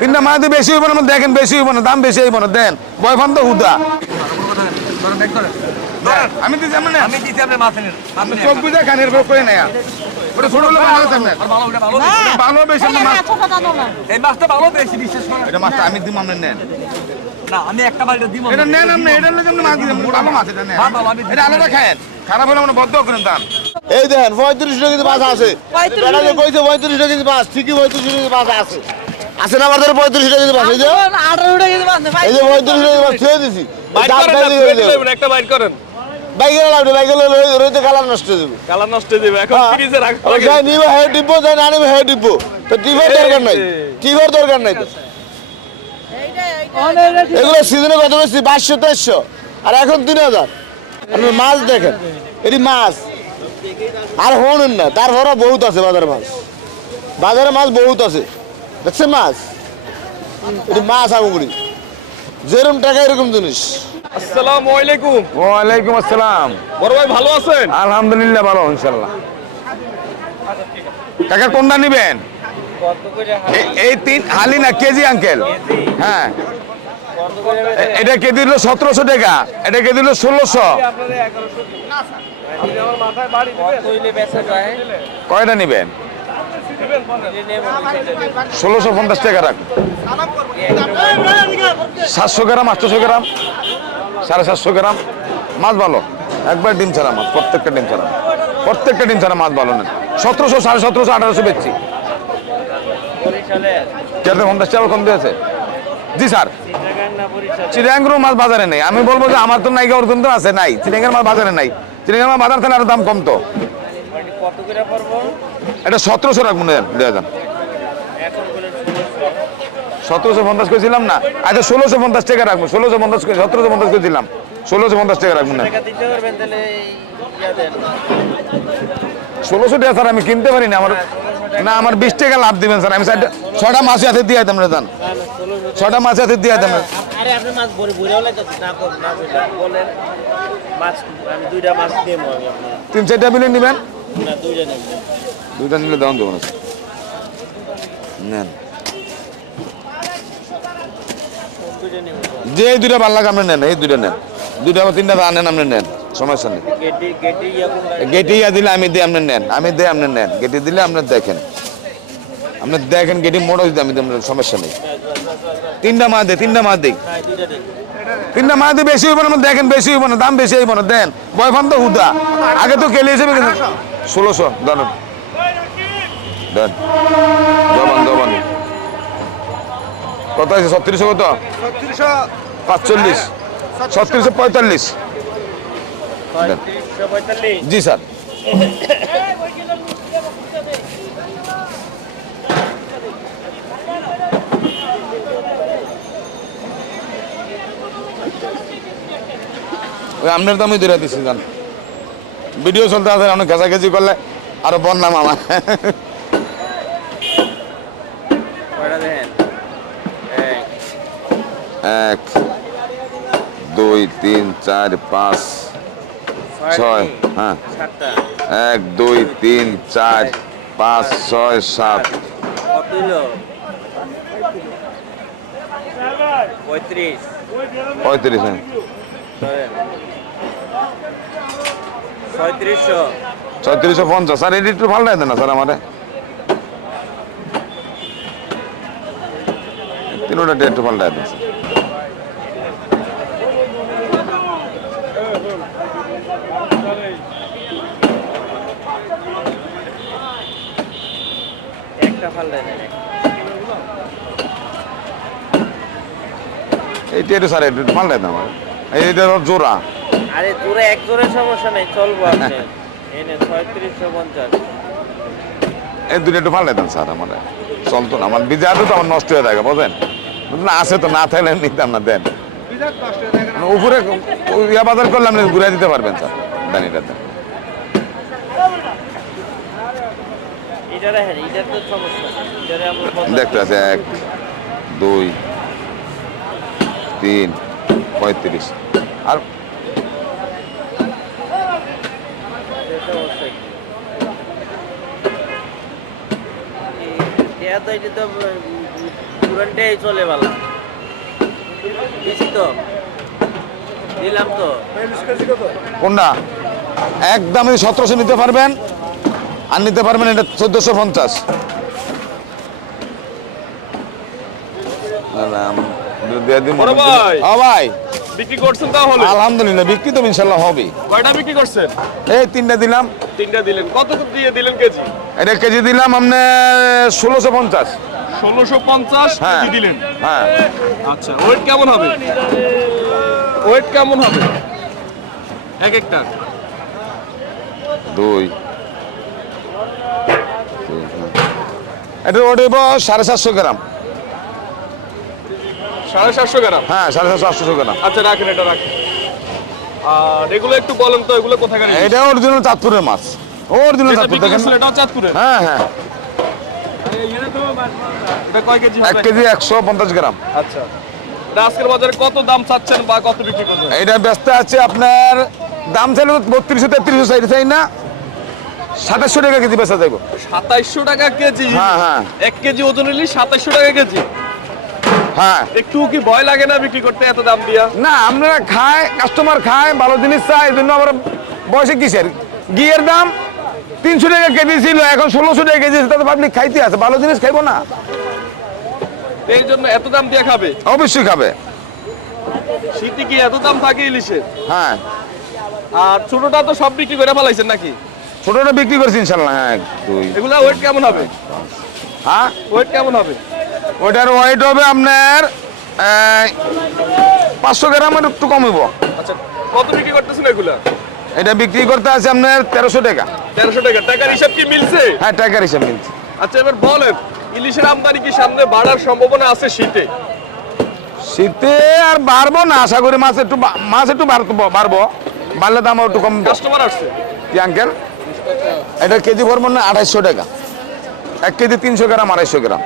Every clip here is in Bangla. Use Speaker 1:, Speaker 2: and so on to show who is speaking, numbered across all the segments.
Speaker 1: তিনটা মাঝে বেশি হইব না দেখেন বেশি হইব না দাম বেশি হইব না দেন। বয়ফান তো হুদা। আমি দিছি মানে
Speaker 2: আমি দিছি আপনি মাছ নেন নেন।
Speaker 1: চোখ বুঝে করে নেয়া। ওটা ছোট লোক ভালো আছে আপনার।
Speaker 2: আর ভালো ওটা ভালো
Speaker 1: বেশি না মাছ।
Speaker 2: এই মাছটা ভালো বেশি বিশ্বাস করেন।
Speaker 1: এটা মাছটা আমি দিম আপনি নেন।
Speaker 2: না আমি একটা দিব
Speaker 1: এটা নেন আপনি এটার লোক আপনি মাছ দিবেন ভালো মাছ এটা নেন।
Speaker 2: হ্যাঁ, ভালো, আমি
Speaker 1: এটা আলাদা খায়েন। খারাপ হলে আমরা বদ্ধ করেন দাম।
Speaker 3: এই দেখেন পঁয়ত্রিশ টাকা কিন্তু মাছ আছে। পঁয়ত্রিশ টাকা কিন্তু মাছ ঠিকই পঁয়ত্রিশ টাকা কিন্তু মাছ আছে। আছে না আমাদের পঁয়ত্রিশ টাকা কিন্তু মাছ এই এই যে পঁয়ত্রিশ টাকা মাছ ছেড়ে দিছি। দাম খাইলে
Speaker 4: একটা বাইট করেন।
Speaker 3: বাইকে লাগবে বাইকে রইতে কালার নষ্ট হয়ে যাবে।
Speaker 4: কালার নষ্ট হয়ে যাবে এখন ফ্রিজে রাখা
Speaker 3: যাই নিবে হ্যাঁ ডিব্বো যাই না নিবে হ্যাঁ ডিব্বো তো টিভার দরকার নাই। টিভার দরকার নাই তো। এগুলো সিজনে কত বেশি? বাইশশো তেইশশো। আর এখন তিন হাজার। আপনি মাছ দেখেন। এটি মাছ। আর হনুন না তারপরে বহুত আছে বাজারে মাছ। বাজারে মাছ বহুত আছে। দেখছেন মাছ? এটি মাছ আমগুড়ি যেরকম টাকা এরকম জিনিস।
Speaker 4: আসসালামু আলাইকুম।
Speaker 1: ওয়ালাইকুম আসসালাম।
Speaker 4: বড় ভাই ভালো আছেন?
Speaker 1: আলহামদুলিল্লাহ ভালো ইনশাল্লাহ কাকা কোনটা নিবেন? এই তিন হালি না কেজি আঙ্কেল? হ্যাঁ। এটা কে দিল? সতেরোশো টাকা। এটা কে দিল? ষোলোশো। কয়টা নিবেন? ষোলোশো পঞ্চাশ টাকা রাখুন সাতশো গ্রাম আটশোশো গ্রাম, সাড়ে সাতশো গ্রাম, মাছ ভালো। একবার ডিম ছাড়া মাছ, প্রত্যেকটা ডিম ছাড়া প্রত্যেকটা ডিম ছাড়া মাছ ভালো নেন সতেরোশো, সাড়ে সতেরোশো, আঠারোশো বেচছি। পঞ্চাশ টাকা কম দিয়েছে জি, স্যার। চিড়িয়াঙ্গুর মাছ বাজারে নেই। আমি বলব যে আমার তো নাইকা ওর কিন্তু আছে নাই। চিড়িয়াঙ্গার মাছ বাজারে নাই। চিড়িয়াঙ্গার মাছ বাজার তাহলে আরও দাম কম তো এটা সতেরোশো রাখব নেন দেওয়া যান। সতেরোশো পঞ্চাশ করেছিলাম না। আচ্ছা ষোলোশো পঞ্চাশ টাকা রাখব। ষোলোশো পঞ্চাশ করে সতেরোশো পঞ্চাশ করেছিলাম ষোলোশো পঞ্চাশ টাকা রাখব না। ষোলোশো টাকা স্যার আমি কিনতে পারি না। আমার না আমার বিশ টাকা লাভ দিবেন স্যার। আমি চারটা- ছটা মাসে হাতে দিয়ে দিতাম রে দান ছটা মাসে হাতে দিয়ে দিতাম
Speaker 5: না কর- না
Speaker 1: তিন চারটা বিলিয়ন নেবেন
Speaker 5: না দুইটা
Speaker 1: নিলে দাম দেবো না। নেন। যে এই দুইটা ভালো লাগে আপনি নেন। এই দুইটা নেন। দুইটা বা তিনটা আনেন আপনি নেন। সমস্যা নেই।
Speaker 5: গেটে ইয়া
Speaker 1: দিলে আমি দিই আপনি নেন। আমি দিই আপনি নেন। গেটি দিলে আপনি দেখেন। আপনি দেখেন গেটি মোড়ো দিতে আমি দিই, সমস্যা নেই। তিনটা মাছ দিই তিনটা মাছ দিই।
Speaker 5: হ্যাঁ দুইটা দেন
Speaker 1: তিনটা মাছ দিয়ে বেশি হইব না দেখেন বেশি হইব না দাম বেশি হইব না। দেন বয়ফান তো হুদা। আগে তো কেলে হিসেবে ষোলোশো দেন। দেন। জবান জবান। কত আছে ছত্রিশশো কত? পাঁচচল্লিশ। ছত্রিশশো পঁয়তাল্লিশ। জি স্যার। আপনার দামই ধরে দিচ্ছি জান। ভিডিও চলতে আছে অনেক ঘেঁচাঘেঁচি করলে আরও
Speaker 5: কয়টা দেন এক।
Speaker 1: দুই তিন চার পাঁচ ছয় হ্যাঁ। এক দুই তিন চার পাঁচ ছয় সাত।
Speaker 5: পঁয়ত্রিশ।
Speaker 1: পঁয়ত্রিশ হ্যাঁ।
Speaker 5: ছয়ত্রিশশো।
Speaker 1: পঞ্চাশ। স্যার এটি একটু ভালো দেন না স্যার আমারে? তিনোটা একটু পাল্টাই দেন স্যার এইটা একটু স্যার একটু পাল্টাই দেন আমার। এইটা জোড়া।
Speaker 5: আরে দূরে এক জোরের সমস্যা নেই চলবো আপনি এনে ছয়ত্রিশশো পঞ্চাশ।
Speaker 1: এই দুটো একটু পাল্টাই দেন স্যার আমার। চলতো না আমার বিজা তো আমার নষ্ট হয়ে থাকে বোঝেন? না আছে তো না থাকলে নিতাম না দেন। উপরে ইয়া বাজার করলে আপনি ঘুরে দিতে পারবেন স্যার দেন এটা দেন দেখতে আছে এক দুই তিন পঁয়ত্রিশ। আর
Speaker 5: এটা তো তো পুরানটাই চলে ভালো। বেশি তো? দিলাম তো।
Speaker 1: কোনটা? একদম সতেরোশো নিতে পারবেন আর নিতে পারবেন এটা চোদ্দোশো পঞ্চাশ।
Speaker 4: ভাই। বিক্রি করছেন তাহলে
Speaker 1: আলহামদুলিল্লাহ বিক্রি তো ইনশাল্লাহ হবে
Speaker 4: কয়টা বিক্রি করছেন?
Speaker 1: এই তিনটা দিলাম।
Speaker 4: তিনটা দিলেন। কত দিয়ে দিলেন কেজি?
Speaker 1: এটা কেজি দিলাম আপনার ষোলোশো পঞ্চাশ।
Speaker 4: ষোলোশো পঞ্চাশ
Speaker 1: হ্যাঁ।
Speaker 4: কেজি দিলেন।
Speaker 1: হ্যাঁ।
Speaker 4: আচ্ছা ওয়েট কেমন হবে? ওয়েট কেমন হবে? এক একটা।
Speaker 1: দুই। হ্যাঁ। এটা ওঠেব সাড়ে সাতশো গ্রাম।
Speaker 4: সাড়ে সাতশো গ্রাম?
Speaker 1: হ্যাঁ সাড়ে সাতশো আটশো গ্রাম।
Speaker 4: আচ্ছা রাখেন এটা রাখেন। আর এগুলো একটু বলেন তো এগুলো কোথাকার?
Speaker 1: এটা অরিজিনাল চাঁদপুরের মাছ। অরিজিনাল চাঁদপুর দেখেন।
Speaker 4: এটাও
Speaker 1: হ্যাঁ হ্যাঁ।
Speaker 4: এটা কয় কেজি
Speaker 1: গ্রাম।
Speaker 4: আচ্ছা। আজকের বাজারে কত দাম চাচ্ছেন বা কত বিক্রি করবেন?
Speaker 1: এটা ব্যস্ত আছে আপনার দাম চাইলে বত্রিশশো তেত্রিশশো সাইড চাই না? সাতাশশো টাকা কেজি বেচা যাইব।
Speaker 4: সাতাইশশো টাকা কেজি?
Speaker 1: হ্যাঁ, হ্যাঁ।
Speaker 4: এক কেজি ওজন ইলিশ সাতাইশশো টাকা কেজি।
Speaker 1: হ্যাঁ।
Speaker 4: একটু কি ভয় লাগে না বিক্রি করতে এত দাম দিয়া?
Speaker 1: না আপনারা খায় কাস্টমার খায় ভালো জিনিস চায় এই জন্য আবার বয়সে কিসের? ঘিয়ের দাম তিনশো টাকা কেজি ছিল এখন ষোলোশো টাকা কেজি তাতে পাবলিক খাইতে আছে ভালো জিনিস খাইবো না।
Speaker 4: এই জন্য এত দাম দিয়ে খাবে?
Speaker 1: অবশ্যই খাবে।
Speaker 4: শীতে কি এত দাম থাকে ইলিশের?
Speaker 1: হ্যাঁ।
Speaker 4: আর ছোটটা তো সব বিক্রি করে ফেলাইছেন নাকি?
Speaker 1: ছোটটা বিক্রি করছি ইনশাল্লাহ হ্যাঁ
Speaker 4: এগুলা ওয়েট কেমন হবে?
Speaker 1: হ্যাঁ?
Speaker 4: ওয়েট কেমন হবে?
Speaker 1: ওটার ওয়েট হবে আপনার পাঁচশো গ্রামের একটু কমিব
Speaker 4: আচ্ছা কত বিক্রি করতেছেন এগুলা?
Speaker 1: এটা বিক্রি করতে আছে আপনার তেরোশো টাকা।
Speaker 4: তেরোশো টাকা। টাকার হিসাব কি মিলছে?
Speaker 1: হ্যাঁ টাকার হিসাব মিলছে।
Speaker 4: আচ্ছা এবার বলেন ইলিশের আমদানি কি সামনে বাড়ার সম্ভাবনা আছে শীতে?
Speaker 1: শীতে আর বাড়বো না আশা করি মাছ একটু মাছ একটু বাড়তো বাড়বো। বাড়লে দাম একটু কম
Speaker 4: কাস্টমার আসছে?
Speaker 1: কি আঙ্কেল এটা কেজি পড়ব না আড়াইশো টাকা। এক কেজি তিনশো গ্রাম আড়াইশো গ্রাম।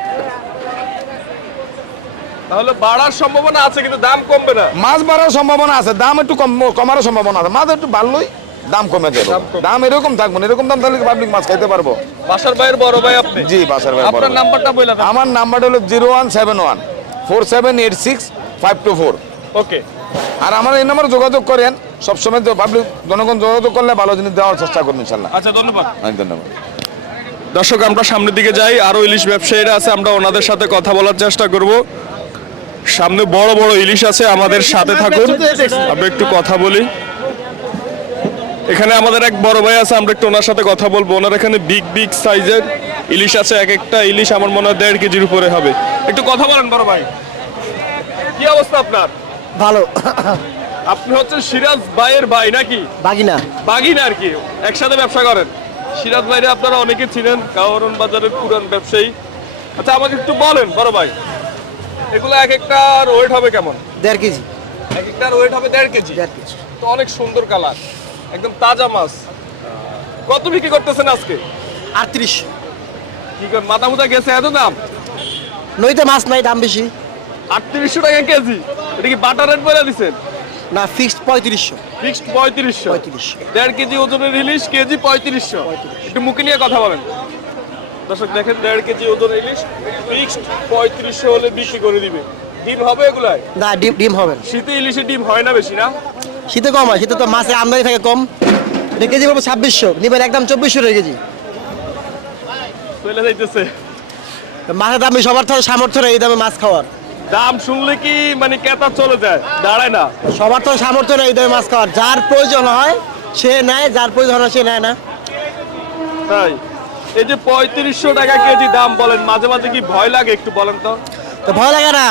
Speaker 4: তাহলে বাড়ার সম্ভাবনা আছে কিন্তু দাম কমবে না।
Speaker 1: মাছ বাড়ার সম্ভাবনা আছে দাম একটু কম কমারও সম্ভাবনা আছে। মাছ একটু বাড়লোই দাম কমে যাবে
Speaker 4: দাম
Speaker 1: এরকম থাকব এরকম দাম তাহলে পাবলিক মাছ খাইতে পারব?
Speaker 4: বাসার ভাইয়ের বড় ভাই আপনি?
Speaker 1: জি বাসার ভাই
Speaker 4: আপনার নাম্বারটা
Speaker 1: আমার নাম্বারটা হলো zero one seven one four seven eight six five two four.
Speaker 4: Okay.
Speaker 1: আর আমার এই নাম্বারে যোগাযোগ করেন। সবসময় তো পাবলিক জনগণ যোগাযোগ করলে ভালো জিনিস দেওয়ার চেষ্টা করবেন ইনশাল্লাহ।
Speaker 4: আচ্ছা ধন্যবাদ।
Speaker 1: ধন্যবাদ।
Speaker 4: দর্শক আমরা সামনের দিকে যাই। আরও ইলিশ ব্যবসায়ীরা আছে আমরা ওনাদের সাথে কথা বলার চেষ্টা করব। সামনে বড় বড় ইলিশ আছে আমাদের সাথে থাকুন। আমরা একটু কথা বলি। এখানে আমাদের এক বড় ভাই আছে আমরা একটু ওনার সাথে কথা বলব। ওনার এখানে বিগ বিগ সাইজের ইলিশ আছে এক একটা ইলিশ আমার মনে হয় দেড় কেজির উপরে হবে। একটু কথা বলেন বড় ভাই। কি অবস্থা আপনার?
Speaker 3: ভালো।
Speaker 4: আপনি হচ্ছেন সিরাজ ভাইয়ের ভাই নাকি?
Speaker 3: বাগিনা।
Speaker 4: বাগিনা আর কি একসাথে ব্যবসা করেন। সিরাজ ভাইরে আপনারা অনেকে ছিলেন কাওরন বাজারের পুরান ব্যবসায়ী। আচ্ছা আমাকে একটু বলেন বড় ভাই। এগুলো এক একটার ওয়েট হবে কেমন?
Speaker 3: দেড় কেজি।
Speaker 4: এক একটার ওয়েট হবে দেড় কেজি?
Speaker 3: দেড় কেজি।
Speaker 4: তো অনেক সুন্দর কালার একদম তাজা মাছ। কত বিক্রি করতেছেন আজকে?
Speaker 3: আটত্রিশ।
Speaker 4: কি করেন মাথা মুথা গেছে এত দাম?
Speaker 3: নইতে মাছ নাই দাম বেশি।
Speaker 4: আটত্রিশশো টাকা কেজি। এটা কি বাটার রেট বলে দিচ্ছেন
Speaker 3: না ফিক্সড পঁয়ত্রিশশো।
Speaker 4: ফিক্সড পঁয়ত্রিশশো।
Speaker 3: পঁয়ত্রিশশো।
Speaker 4: দেড় কেজি ওজনের ইলিশ কেজি পঁয়ত্রিশশো। একটু মুখে নিয়ে কথা বলেন। দর্শক দেখেন দেড় কেজি ওজন ইলিশ ফিক্সড পঁয়ত্রিশশো হলে বিক্রি করে দিবে। ডিম হবে এগুলাই
Speaker 3: না ডিম ডিম হবে
Speaker 4: শীতে ইলিশে ডিম হয় না বেশি না?
Speaker 3: শীতে কম হয় শীতে তো মাছের আমদানি থাকে কম। কেজি পড়ব ছাব্বিশশো নিবেন একদম চব্বিশশো কেজি।
Speaker 4: চলে যাইতেছে।
Speaker 3: মাছের দাম সবার তো সামর্থ্য নেই এই দামে মাছ খাওয়ার।
Speaker 4: দাম শুনলে কি মানে কেতা চলে যায় দাঁড়ায় না?
Speaker 3: সবার তো সামর্থ্য নেই এই দামে মাছ খাওয়ার। যার প্রয়োজন হয় সে নেয় যার প্রয়োজন হয় সে নেয় না।
Speaker 4: তাই? এই যে পঁয়ত্রিশশো টাকা কেজি দাম বলেন মাঝে মাঝে কি ভয় লাগে একটু বলেন তো?
Speaker 3: তো ভয় লাগে না।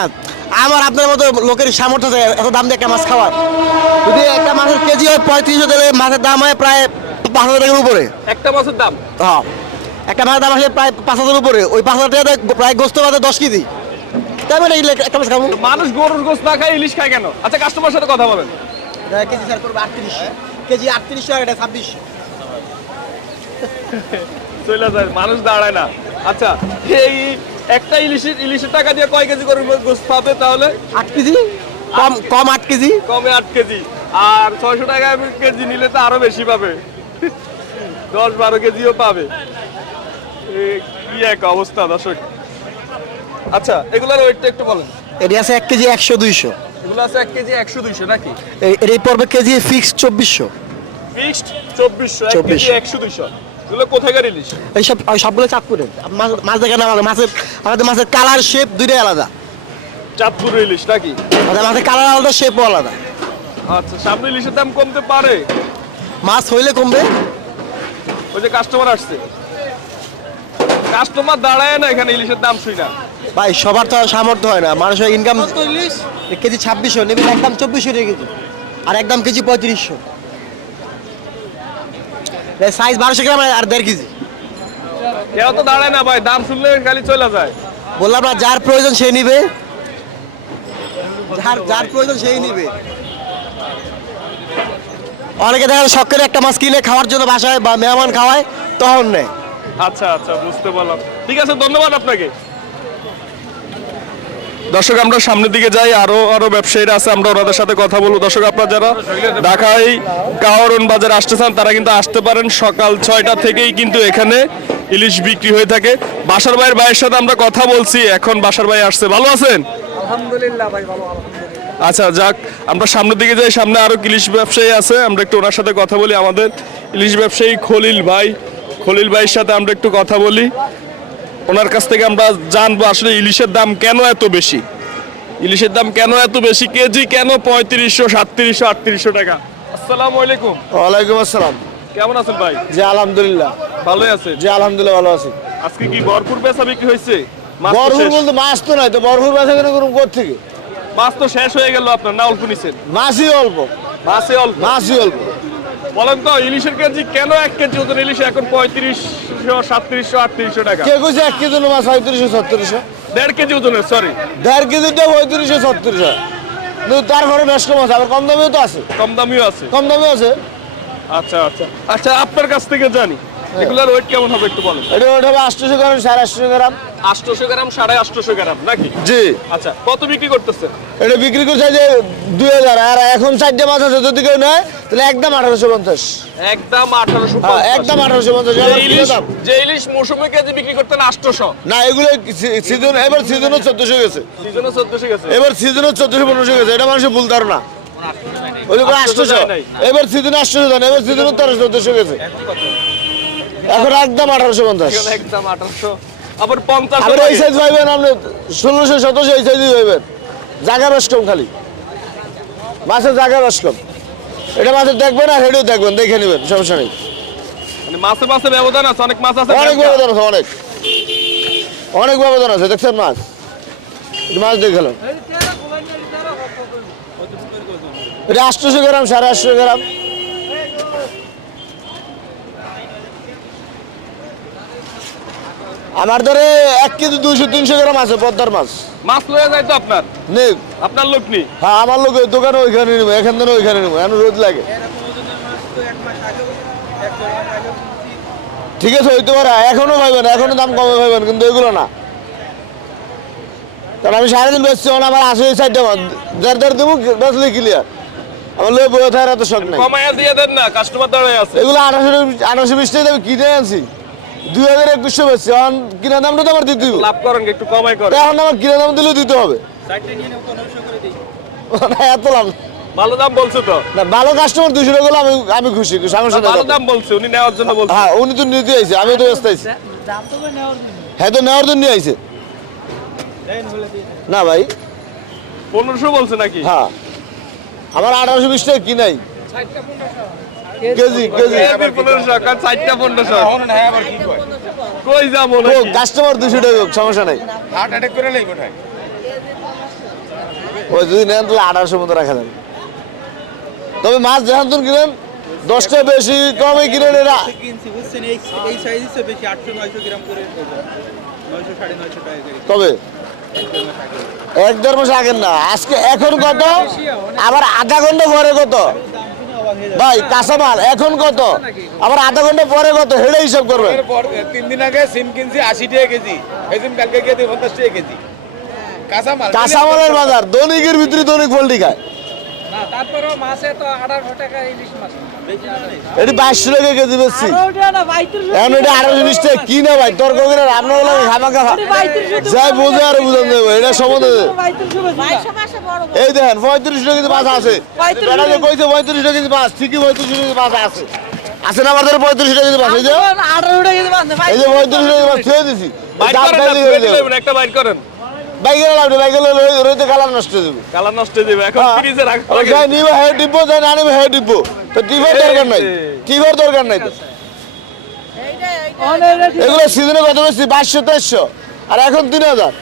Speaker 3: আমার আপনার মতো লোকের সামর্থ্য আছে এত দাম দিয়ে একটা মাছ খাওয়ার। যদি একটা মাছের কেজি হয় পঁয়ত্রিশশো দিলে মাছের দাম হয় প্রায় পাঁচ হাজার টাকার উপরে।
Speaker 4: একটা মাছের দাম?
Speaker 3: হ্যাঁ। একটা মাছের দাম আসলে প্রায় পাঁচ হাজার উপরে। ওই পাঁচ হাজার টাকা প্রায় গোস্ত বাদে দশ কেজি। তাই মানে একটা মাছ খাব।
Speaker 4: মানুষ গরুর গোস না খায় ইলিশ খায় কেন? আচ্ছা কাস্টমার সাথে কথা বলেন।
Speaker 3: কেজি স্যার করব আটত্রিশশো। কেজি আটত্রিশশো আর এটা ছাব্বিশশো।
Speaker 4: চলে যায় মানুষ দাঁড়ায় না। আচ্ছা এই একটা ইলিশের ইলিশের টাকা দিয়ে কয় কেজি করে গোস পাবে তাহলে?
Speaker 3: আট কেজি। কম কম আট কেজি।
Speaker 4: কমে আট কেজি। আর ছয়শো টাকা কেজি নিলে তো আরও বেশি পাবে। দশ বারো কেজিও পাবে। কি এক অবস্থা দর্শক। আচ্ছা এগুলোর ওয়েটটা একটু বলেন।
Speaker 6: এটি আছে এক কেজি একশো দুইশো।
Speaker 4: এগুলো আছে এক কেজি একশো দুইশো নাকি?
Speaker 6: এর এই পর্বে কেজি ফিক্স চব্বিশশো।
Speaker 4: ফিক্সড চব্বিশশো এক কেজি একশো দুইশো। এগুলো কোথাকার ইলিশ
Speaker 6: এই সব সবগুলো মাছ মাছ দেখেন আমাদের মাছের আমাদের মাছের কালার শেপ দুইটাই আলাদা।
Speaker 4: ইলিশ নাকি?
Speaker 6: আমাদের মাছের কালার আলাদা শেপও আলাদা।
Speaker 4: আচ্ছা সামনে ইলিশের দাম কমতে পারে?
Speaker 6: মাছ হইলে কমবে।
Speaker 4: ওই যে কাস্টমার আসছে। কাস্টমার দাঁড়ায় না এখানে ইলিশের দাম শুই না।
Speaker 6: ভাই সবার তো আর সামর্থ্য হয় না। মানুষের ইনকাম কেজি ছাব্বিশশো নেবে একদম চব্বিশশো টাকা কেজি। আর একদম কেজি পঁয়ত্রিশশো। সাইজ বারোশো গ্রাম আর দেড় কেজি।
Speaker 4: কেউ তো দাঁড়ায় না ভাই দাম শুনলে খালি চলে যায়।
Speaker 6: বললাম না যার প্রয়োজন সে নিবে। যার যার প্রয়োজন সেই নিবে। অনেকে দেখা যায় শখ করে একটা মাছ কিনে খাওয়ার জন্য বাসায় বা মেহমান খাওয়ায় তখন নেয়।
Speaker 4: আচ্ছা আচ্ছা বুঝতে পারলাম। ঠিক আছে ধন্যবাদ আপনাকে। দর্শক আমরা সামনের দিকে যাই আরও আরও ব্যবসায়ীরা আছে আমরা ওনাদের সাথে কথা বলব। দর্শক আপনারা যারা ঢাকায় কাওয়ারন বাজার আসতে চান তারা কিন্তু আসতে পারেন সকাল ছয়টা থেকেই কিন্তু এখানে ইলিশ বিক্রি হয়ে থাকে। বাসার ভাইয়ের ভাইয়ের সাথে আমরা কথা বলছি এখন বাসার ভাই আসছে। ভালো আছেন?
Speaker 2: আলহামদুলিল্লাহ ভাই ভালো
Speaker 4: আচ্ছা যাক আমরা সামনের দিকে যাই সামনে আরও ইলিশ ব্যবসায়ী আছে আমরা একটু ওনার সাথে কথা বলি। আমাদের ইলিশ ব্যবসায়ী খলিল ভাই খলিল ভাইয়ের সাথে আমরা একটু কথা বলি। ওনার কাছ থেকে আমরা জানব আসলে ইলিশের দাম কেন এত বেশি? ইলিশের দাম কেন এত বেশি? কেজি কেন পঁয়ত্রিশশো সাতত্রিশশো আটত্রিশশো টাকা? আসসালামু আলাইকুম।
Speaker 3: ওয়ালাইকুম আসসালাম।
Speaker 4: কেমন আছেন ভাই?
Speaker 3: জি আলহামদুলিল্লাহ।
Speaker 4: ভালোই আছে
Speaker 3: জি আলহামদুলিল্লাহ ভালো আছি।
Speaker 4: আজকে কি ভরপুর বেচা বিক্রি হয়েছে? শেষ।
Speaker 3: বলতে মাছ তো নাই তো বরহুর বেচা কেন করুন থেকে?
Speaker 4: মাছ তো শেষ হয়ে গেল আপনার না অল্প নিছেন?
Speaker 3: মাছই অল্প।
Speaker 4: মাছে অল্প?
Speaker 3: মাছই অল্প।
Speaker 4: বলেন তো ইলিশের কেজি কেন এক কেজি ওজন ইলিশ? এখন পঁয়ত্রিশশো সাতত্রিশশো আটত্রিশশো টাকা।
Speaker 3: কে কইছে এক কেজি মাছ পঁয়ত্রিশশো ছত্রিশশো?
Speaker 4: দেড় কেজি ওজনের সরি
Speaker 3: দেড় কেজিটা পঁয়ত্রিশশো ছত্রিশশো। কিন্তু তারপরে বেশ কম আছে আবার কম দামিও তো আছে।
Speaker 4: কম দামিও আছে।
Speaker 3: কম দামিও আছে।
Speaker 4: আচ্ছা আচ্ছা। আচ্ছা আপনার কাছ থেকে জানি। এগুলার ওয়েট কেমন হবে একটু বলেন।
Speaker 3: এটা ওটা হবে আটশোশো গ্রাম সাড়ে আটশোশো গ্রাম।
Speaker 4: আটশোশো গ্রাম সাড়ে আটশোশো গ্রাম নাকি?
Speaker 3: জি।
Speaker 4: আচ্ছা কত বিক্রি করতেছে
Speaker 3: এটা বিক্রি করছে যে দুই হাজার আর এখন চারটে মাছ আছে যদি কেউ নেয় তাহলে একদম আঠারোশো পঞ্চাশ।
Speaker 4: একদম আঠারোশো
Speaker 3: হ্যাঁ একদম আঠারোশো পঞ্চাশ।
Speaker 4: যে ইলিশ মৌসুমী কেজি বিক্রি করতেন আটশোশো।
Speaker 3: না এগুলো সিজন এবার সিজনও চোদ্দশো গেছে।
Speaker 4: সিজনে চোদ্দশো গেছে।
Speaker 3: এবার সিজনও চোদ্দশো পনেরোশো গেছে। এটা মানুষের ভুল ধারণা। ওই আটশোশো এবার সিজনে আটশোশো এবার সিজনও চোদ্দশো গেছে। এখন একদম আঠারোশো পঞ্চাশ।
Speaker 4: একদম আঠারোশো। আবার পঞ্চাশ
Speaker 3: আবার এই সাইজ পাইবেন আপনি ষোলোশো সতেরোশো এই সাইজই পাইবেন জায়গা বেশ কম খালি। মাছের জায়গা বেশ কম। এটা মাছের দেখবেন আর হেডিও দেখবেন দেখে নেবেন সমস্যা নেই।
Speaker 4: মানে মাছে মাছে ব্যবধান আছে অনেক মাছ আছে
Speaker 3: অনেক ব্যবধান আছে অনেক। অনেক ব্যবধান আছে দেখছেন মাছ? মাছ দেখালাম এটা আটশোশো গ্রাম সাড়ে আটশো গ্রাম। আমার ধরে এক কেজি দুইশো তিনশো গ্রাম আছে পদ্মার মাছ।
Speaker 4: মাছ লয়ে যায় তো আপনার?
Speaker 3: নেই।
Speaker 4: আপনার লোক নেই?
Speaker 3: হ্যাঁ আমার লোক দোকানে ওইখানে নেব এখান থেকে ওইখানে নেব এখন রোদ লাগে। ঠিক আছে হইতে পারে এখনও পাইবেন এখনও দাম কমে পাইবেন কিন্তু এগুলো না। কারণ আমি সারাদিন বেচছি মানে আমার আসে এই সাইডটা যার যার দেবো বেচলে ক্লিয়ার আমার লোক বয়ে থাকার এত শখ নাই।
Speaker 4: কমাইয়া দিয়ে দেন না কাস্টমার দাঁড়ায় আছে।
Speaker 3: এগুলো আঠারোশো আঠারোশো বিশ টাকা আমি কিনে আনছি। দুই হাজার একুশশো বেচছি। এখন কিনা দামটা তো আমার দিতে
Speaker 4: লাভ করেন একটু কমাই করেন।
Speaker 3: এখন আমার কিনা দাম দিলেও দিতে হবে। এত লাভ
Speaker 4: ভালো দাম বলছো তো?
Speaker 3: না ভালো কাস্টমার দুশো টাকা আমি আমি খুশি সমস্যা
Speaker 4: ভালো দাম বলছে উনি নেওয়ার জন্য বলছে।
Speaker 3: হ্যাঁ উনি তো নিতে আইছে আমি তো ব্যস্ত আইছি। হ্যাঁ তো নেওয়ার জন্য আইছে। না ভাই।
Speaker 4: পনেরোশো বলছে নাকি?
Speaker 3: হ্যাঁ। আমার আঠারোশো বিশ টাকা কি নাই কেজি কেজি।
Speaker 4: কেজি পনেরোশো চারটা পনেরোশো। কই যাব
Speaker 3: কাস্টমার দুশো টাকা সমস্যা নাই।
Speaker 1: হার্ট অ্যাটাক করে লাগবে ভাই
Speaker 3: ওই যদি নেন তাহলে আঠারোশো মতো রাখা যাবে। তবে মাছ যেখান তুমি কিনেন দশটা বেশি কমে কিনেন এরা। তবে এক দেড় মাস আগের না আজকে এখন কত? আবার আধা ঘণ্টা পরে কত? ভাই কাঁচামাল এখন কত? আবার আধা ঘণ্টা পরে কত? হেড়ে হিসাব করবে
Speaker 1: তিন দিন আগে সিম কিনছি আশি টাকা কেজি। এই সিম কালকে গিয়ে দিই পঞ্চাশ টাকা কেজি। কাঁচা মাল
Speaker 3: কাঁচামালের বাজার দৈনিকের ভিতরে দৈনিক পোল্ট্রি খায়।
Speaker 2: তারপরেও মাছে তো আঠারোশো টাকা ইলিশ মাছ।
Speaker 3: এটি বাইশশো টাকা কেজি বেশি।
Speaker 2: আরও ওটা না বাইত্রিশ
Speaker 3: এখন এটা বিশ টাকা কি না ভাই? তর্ক করে আপনার লাগে খামা যাই বুঝে আর বুঝান দেবো এটা সম্বন্ধে এই দেখেন পঁয়ত্রিশ টাকা কেজি মাছ আছে। যে কইছে পঁয়ত্রিশ টাকা কেজি মাছ ঠিকই পঁয়ত্রিশ টাকা কেজি মাছ আছে। আছে না আমাদের পঁয়ত্রিশ টাকা কেজি মাছ এই যে।
Speaker 2: কিন্তু
Speaker 3: এই যে পঁয়ত্রিশ টাকা মাছ ছেড়ে দিছি। দেবো।
Speaker 4: একটা করেন।
Speaker 3: বাইকে লাভ নেই বাইকে রইতে কালার নষ্ট হয়ে যাবে।
Speaker 4: কালার নষ্ট হয়ে যাবে এখন
Speaker 3: হ্যাঁ।
Speaker 4: ফ্রিজে রাখা
Speaker 3: নিবে হ্যাঁ ডিব্বো যাই না নিবে হ্যাঁ ডিব্বো। তো টিভার দরকার নাই। টিভার দরকার নাই তো। এগুলো সিজনে কত বেশি? বাইশশো তেইশশো। আর এখন তিন হাজার।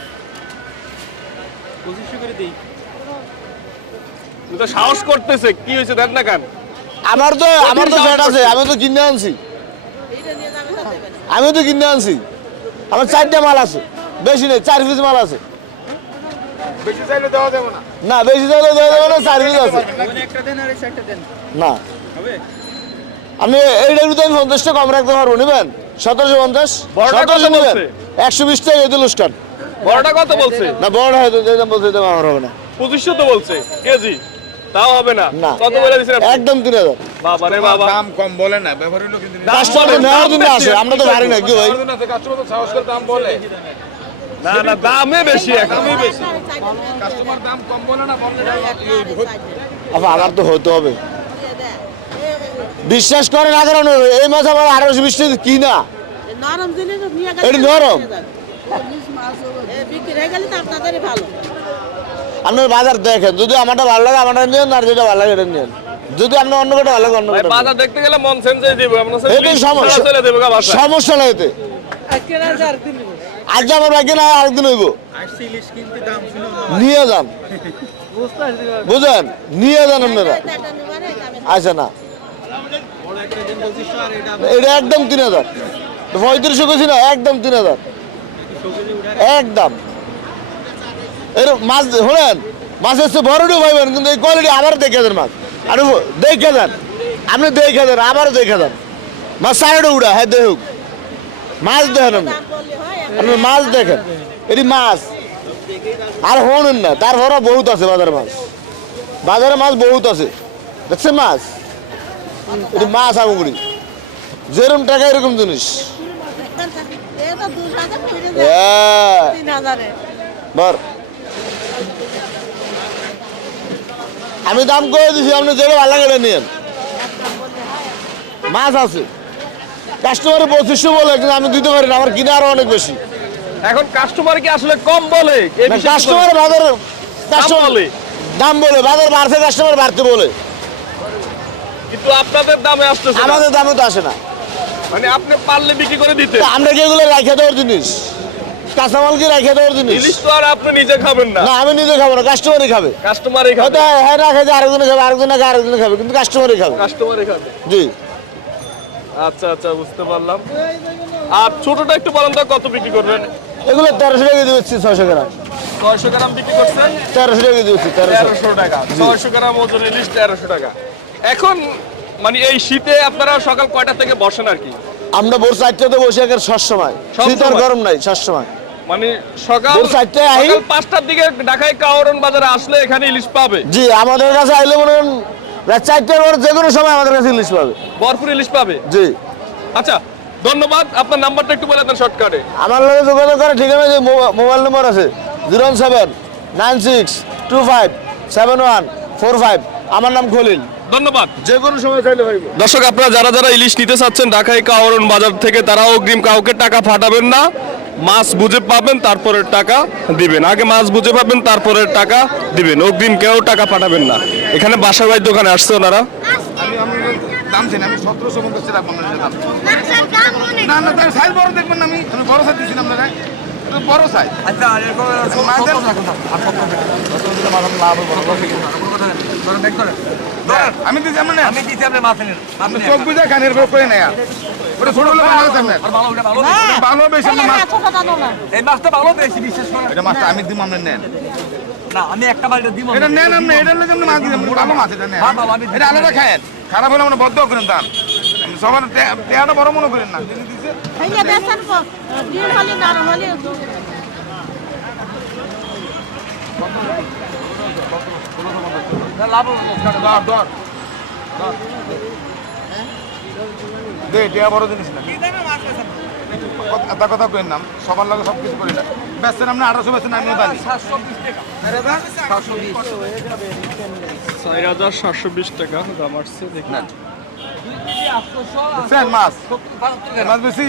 Speaker 4: সাহস করতেছে। কি হয়েছে দেখ না কেন?
Speaker 3: আমার তো আমার তো ফ্যাট আছে। আমি তো কিনে আনছি। আমি তো কিনে আনছি। আমার চারটা মাল আছে। বেশি নেই চার পিস মাল আছে।
Speaker 1: না।
Speaker 3: না বেশি চাইলে দেওয়া যাবে না চার পিস আছে।
Speaker 7: একটা দেন আর এই চারটা দেন।
Speaker 3: না। আপনি এইটার ভিতরে আমি পঞ্চাশটা কম রাখতে পারব নেবেন? সতেরোশো পঞ্চাশ? সতেরোশো নেবেন? একশো বিশ টাকা এদিল উস্কান
Speaker 4: বড়টা কত বলছে?
Speaker 3: না বড় হয়তো যে দাম বলছে দাম আমার হবে না।
Speaker 4: পঁচিশশো তো বলছে কেজি। তাও হবে না।
Speaker 3: না।
Speaker 4: কত বলে দিচ্ছেন
Speaker 3: একদম তিন হাজার।
Speaker 4: বাবা বাবা।
Speaker 1: দাম কম বলে না ব্যাপারী লোক কিন্তু
Speaker 3: কাস্টমার নেওয়ার জন্য আসে আমরা তো পারি না কি ভাই
Speaker 1: কাস্টমার তো সাহস করে দাম বলে।
Speaker 4: না না দামে বেশি এখন।
Speaker 1: কাস্টমার দাম কম বলে না বললে
Speaker 3: আমার তো হতে হবে। বিশ্বাস করে না কারণ এই মাছ আমার আঠারোশো বিশ টাকা কি না
Speaker 8: নরম জিনিস নিয়ে গেলে
Speaker 3: এটা নরম?
Speaker 8: এ, বিক্রি হয়ে গেলে তো আপনাদেরই ভালো
Speaker 3: আপনার বাজার দেখেন যদি আমারটা ভালো লাগে আমারটা নিন আর যেটা ভালো লাগে এটা নিন যদি আপনার অন্য কোটা ভালো লাগে অন্য কোটা
Speaker 4: বাজার দেখতে গেলে মন সেন্সে দিব আপনার সাথে
Speaker 3: সমস্যা।
Speaker 4: চলে দেবো গা বাসায়।
Speaker 3: সমস্যা নাই এতে আজ আমার বাকি না আরেকদিন হইব নিয়ে যান বুঝলেন নিয়ে যান আপনারা আচ্ছা না
Speaker 7: বড় একটা দেন পঁচিশশো আর এটা
Speaker 3: একদম তিন হাজার। পঁয়ত্রিশশো কেছি না, একদম তিন হাজার। একদম। এর, মাছ, শোনেন, মাছ হচ্ছে বড়টিও পাইবেন কিন্তু এই কোয়ালিটি আবার দেখে দেন মাছ। আর, দেখে দেন। আপনি দেখে দেন, আবারও দেখে দেন। মাছ সাইডে উড়া হ্যাঁ দেখুক। মাছ দেখেন আপনি। মাছ দেখেন। এটি মাছ। আর হনুন না তারপরে বহুত আছে, বাজারে মাছ। বাজারে মাছ বহুত আছে। দেখছেন মাছ? এটি মাছ সামগ্রী যেরকম টাকা এরকম জিনিস। হ্যাঁ, বর। আমি দাম করে দিছি আপনি যেটা ভালো লাগে নিয়েন। মাছ আছে। কাস্টমারে পঁচিশশো বলে কিন্তু আমি দিতে পারি না আমার কিনে আরও অনেক বেশি।
Speaker 4: এখন কাস্টমার কি আসলে কম বলে?
Speaker 3: কাস্টমার বাজার কাস্টমার দাম বলে বাজার বাড়ছে কাস্টমার বাড়তে বলে।
Speaker 4: কিন্তু আপনাদের দামে আসতেছে না।
Speaker 3: আমাদের দামে তো আসে না।
Speaker 4: মানে আপনি পারলে বিক্রি করে দিতে।
Speaker 3: তা আমরা কি এগুলো রাখে দেওয়ার জিনিস? কাঁচামাল কি রাখে দেওয়ার জিনিস?
Speaker 4: ইলিশ তো আর আপনি নিজে খাবেন না।
Speaker 3: না আমি নিজে খাব না কাস্টমারই খাবে।
Speaker 4: কাস্টমারই খাবে।
Speaker 3: হয়তো হ্যাঁ না আরেকজনে খাবে আরেকজনে খাবে আরেকজনে খাবে কিন্তু কাস্টমারই খাবে।
Speaker 4: কাস্টমারই খাবে।
Speaker 3: জি।
Speaker 4: আচ্ছা আচ্ছা বুঝতে পারলাম। আর ছোটটা একটু বলেন তো কত বিক্রি করবেন?
Speaker 3: এগুলো তেরোশো টাকা দিয়ে দিচ্ছি ছয়শো গ্রাম।
Speaker 4: ছয়শো গ্রাম বিক্রি করছেন?
Speaker 3: তেরোশো টাকা দিয়ে দিচ্ছি তেরোশো।
Speaker 4: তেরোশো টাকা। ছয়শো গ্রাম ওজন ইলিশ তেরোশো টাকা। এখন মানে এই শীতে আপনারা সকাল কয়টা থেকে বসেন আর কি?
Speaker 3: আমরা ভোর চারটাতে বসে একের সব সময়।
Speaker 4: সব
Speaker 3: শীত আর গরম নাই সব সময়।
Speaker 4: মানে সকাল
Speaker 3: ভোর চারটায় আহি।
Speaker 4: পাঁচটার দিকে ঢাকায় কাওরন বাজারে আসলে এখানে ইলিশ পাবে।
Speaker 3: জি আমাদের কাছে আইলে মনে করেন রাত চারটার পর যে কোনো সময় আমাদের কাছে ইলিশ পাবে।
Speaker 4: ভরপুর ইলিশ পাবে?
Speaker 3: জি।
Speaker 4: আচ্ছা ধন্যবাদ। আপনার নাম্বারটা একটু বলে দেন শর্টকাটে।
Speaker 3: আমার লগে যোগাযোগ করে ঠিকানা যে মোবাইল নম্বর আছে zero seven nine six two five seven one four five. আমার নাম খলিল।
Speaker 4: ধন্যবাদ
Speaker 3: যে কোনো সময় চাইলে পাইব
Speaker 4: দর্শক আপনারা যারা যারা ইলিশ নিতে চাচ্ছেন ঢাকায় কাওরন বাজার থেকে তারা অগ্রিম কাউকে টাকা ফাটাবেন না মাছ বুঝে পাবেন তারপরের টাকা দিবেন আগে মাছ বুঝে পাবেন তারপরের টাকা দিবেন অগ্রিম কেউ টাকা পাঠাবেন না এখানে বাসা বাড়ির দোকানে আসছে ওনারা
Speaker 1: আমি আমি দাম চাই আমি সতেরোশো পঞ্চাশ রাখব দাম না না তার সাইজ বড় দেখবেন আমি আমি বড় সাইজ দিচ্ছি না বড় সাইজ
Speaker 2: আচ্ছা
Speaker 1: আমি দিচ্ছি মানে
Speaker 2: আমি দিচ্ছি আপনি মাছ নেন
Speaker 1: আপনি চোখ বুঝে খান এরকম করে নেয়। ওটা ছোট হলে ভালো আছে আপনার।
Speaker 2: ভালো ওটা ভালো
Speaker 1: ভালো বেশি না মাছ
Speaker 8: না।
Speaker 2: এই মাছটা ভালো বেশি বিশ্বাস করেন।
Speaker 1: এটা মাছটা আমি দিব আপনি নেন।
Speaker 2: না আমি একটা বাড়িটা দিব
Speaker 1: এটা নেন আপনি এটার লোক আপনি মাছ দিবেন। ভালো মাছ এটা নেন।
Speaker 2: ভালো, আমি
Speaker 1: এটা আলাদা খায়েন। খারাপ হলে আমরা বদ্ধ করেন দাম আমি সবার টেয়াটা বড় মনে করেন না। যিনি দিছে
Speaker 8: এই বেসন কো ডিম হলে নরম হলে।
Speaker 2: লাভ
Speaker 1: ধর ধর। দে এটা বড় জিনিস না? কথা কথা কইেন নাম সবার লাগে সব কিছু করি না। বেচছেন আপনি আঠারোশো বেচছেন আমিও জানি
Speaker 2: 720 টাকা। আরে দাদা, 720
Speaker 4: চার হাজার সাতশো বিশ টাকা দাম আসছে দেখি।
Speaker 1: নেন
Speaker 2: দুই কেজি 800,
Speaker 1: বুঝছেন মাছ।
Speaker 2: 72
Speaker 1: মাছ বেশি?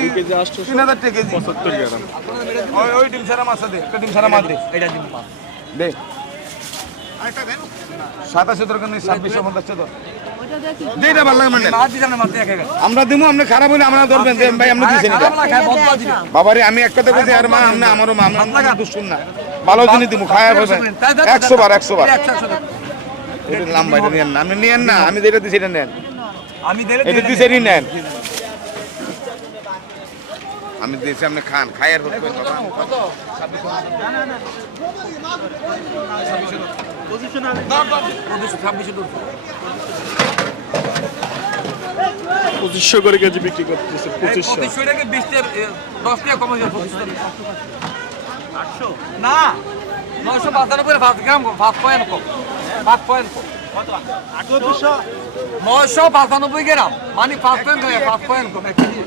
Speaker 1: তিন হাজার টাকা কেজি।
Speaker 4: পঁচাত্তর গ্রাম।
Speaker 1: ওই ওই ডিম ছাড়া মাছ দে একটা ডিম ছাড়া মাছ দে।
Speaker 2: এটা দিব মাছ।
Speaker 1: দে। সাতাশে দরকার নেই ছাব্বিশশো পঞ্চাশশো দর যেটা ভালো লাগে। আমরা দিমু আপনি খারাপ হইলে আমরা ধরবেন ভাই আপনি দিয়েছেন। বাবারে আমি এক কথা বলছি আর মা আপনি আমারও মা আমরা দুশুন না। ভালো জিনিস দিমু খায়া
Speaker 2: তাই,
Speaker 1: একশো বার একশো বার
Speaker 2: টাকা।
Speaker 1: এটা নিয়েন না। আপনি নিয়েন না আমি যেটা দিছি এটা নেন।
Speaker 2: আমি
Speaker 1: এটা নেন। আমি দিয়েছি আপনি খান। আর বাবা।
Speaker 2: পঁচিশশো,
Speaker 4: করে কেজি বিক্রি করতেছে পঁচিশশো।
Speaker 2: দশ টাকা কমে যাবে পঁচিশশো। না নয়শো পঁচানব্বই পাঁচ গ্রাম পাঁচ পয়েন্ট কম পাঁচ পয়েন্ট কম। নয়শো পঁচানব্বই গ্রাম মানে পাঁচ পয়েন্ট কম পাঁচ পয়েন্ট কম কেজি।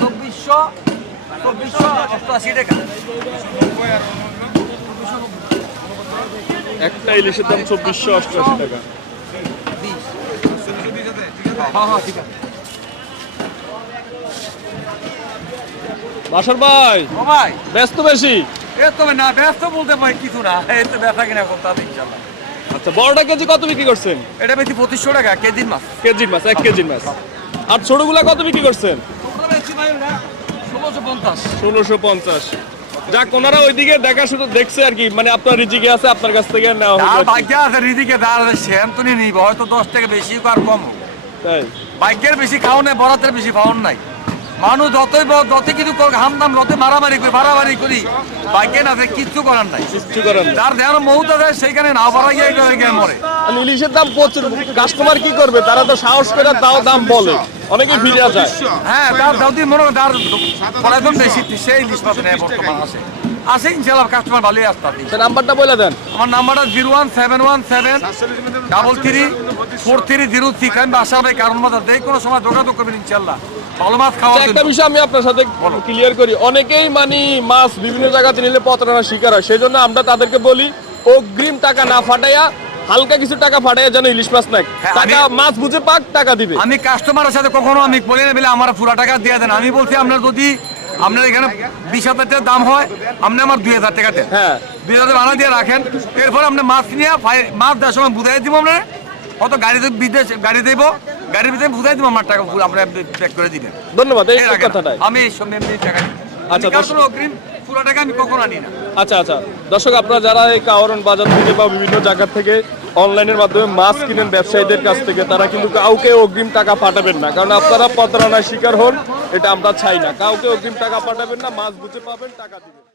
Speaker 2: চব্বিশশো চব্বিশশো অষ্টআশি টাকা।
Speaker 4: একটা ইলিশের দাম চব্বিশশো অষ্টআশি টাকা। বাসার ভাই
Speaker 2: ভাই।
Speaker 4: ব্যস্ত বেশি।
Speaker 2: এ তবে না ব্যস্ত বলতে পারি কিছু না। এই তো ব্যথা কিনা করতে হবে ইনশাল্লাহ
Speaker 4: আচ্ছা বড়টা কেজি কত বিক্রি করছেন?
Speaker 2: এটা বেশি পঁচিশশো টাকা কেজির মাছ।
Speaker 4: কেজির মাছ এক কেজির মাছ। আর ছোটগুলা কত বিক্রি করছেন?
Speaker 2: পঞ্চাশ।
Speaker 4: ষোলোশো পঞ্চাশ। যাক ওনারা ওইদিকে দেখা শুধু দেখছে আর কি। মানে আপনার রিজিকে আছে আপনার কাছ থেকে নেওয়া
Speaker 2: আর
Speaker 4: হবে
Speaker 2: আছে রিজিকে দাঁড় আছে সেন তো নিয়ে নিব। হয়তো দশ টাকা বেশি আর কম। হোক
Speaker 4: তাই।
Speaker 2: বাইকের বেশি খাওয়া নেই বরাতের বেশি খাওয়ান নাই। মানুষ যতই ব- যত কিছু করুক হামদাম যত মারামারি করি মারামারি করি বাইকে না আছে কিচ্ছু করার নাই।
Speaker 4: কিচ্ছু করেন না
Speaker 2: যার দেওয়ার মৌত আছে সেইখানে না পারা গিয়ে গিয়ে গিয়ে মরে।
Speaker 4: ইলিশের দাম প্রচুর। কাস্টমার কি করবে? তারা তো সাহস করে তাও দাম বলে। অনেকে ভিড়ে যায়।
Speaker 2: হ্যাঁ তার যদি মনে করেন তার পড়াশোন বেশি সেই ইলিশ মাছ নেই বর্তমান আছে। আছে ইনশাল্লাহ কাস্টমার ভালোই আসতে আপনি
Speaker 4: নাম্বারটা বলে দেন।
Speaker 2: আমার নাম্বারটা zero one seven one seven double three four three zero six আমি বাসা হবে কারণ মাথা যে কোনো সময় যোগাযোগ করবেন ইনশাল্লাহ ভালো মাছ খাওয়ার
Speaker 4: আচ্ছা, একটা বিষয় আমি আপনার সাথে ক্লিয়ার করি। অনেকেই মানে মাছ বিভিন্ন জায়গাতে নিলে প্রতারণার শিকার হয়। সেই জন্য আমরা তাদেরকে বলি অগ্রিম টাকা না ফাটাইয়া হালকা কিছু টাকা ফাটাইয়া যেন ইলিশ মাছ নেয়।
Speaker 2: হ্যাঁ,
Speaker 4: টাকা মাছ বুঝে পাক টাকা দিবে।
Speaker 2: আমি কাস্টমারের সাথে কখনো আমি বলি না বলে আমার পুরা টাকা দিয়ে দেন। আমি বলছি আপনার যদি আপনার এখানে বিশ হাজার টাকা দাম হয় আপনি আমার দুই হাজার টাকা দেন।
Speaker 4: হ্যাঁ।
Speaker 2: দুই হাজার ভাড়া দিয়ে রাখেন। এরপর আপনি মাছ নিয়ে মাছ দেওয়ার সময় বুঝাই দিব আপনার। অত গাড়িতে বিদেশ গাড়ি দেবো। গাড়ির ভিতরে বুঝাই দিব আমার টাকা পুরো আপনার ব্যাক করে দিবেন।
Speaker 4: ধন্যবাদ এই। কথাটাই।
Speaker 2: আমি এই সব এমনি টাকা
Speaker 4: আচ্ছা,
Speaker 2: কাস্টমার অগ্রিম পুরো টাকা আমি কখনো আনি না।
Speaker 4: আচ্ছা আচ্ছা। দর্শক আপনারা যারা এই কাওরন বাজার থেকে বা বিভিন্ন জায়গা থেকে অনলাইনের মাধ্যমে মাছ কিনেন ব্যবসায়ীদের কাছ থেকে তারা কিন্তু কাউকে অগ্রিম টাকা পাঠাবেন না। কারণ আপনারা প্রতারণার শিকার হন এটা আমরা চাই না। কাউকে অগ্রিম টাকা পাঠাবেন না মাছ বুঝে পাবেন টাকা দিবেন।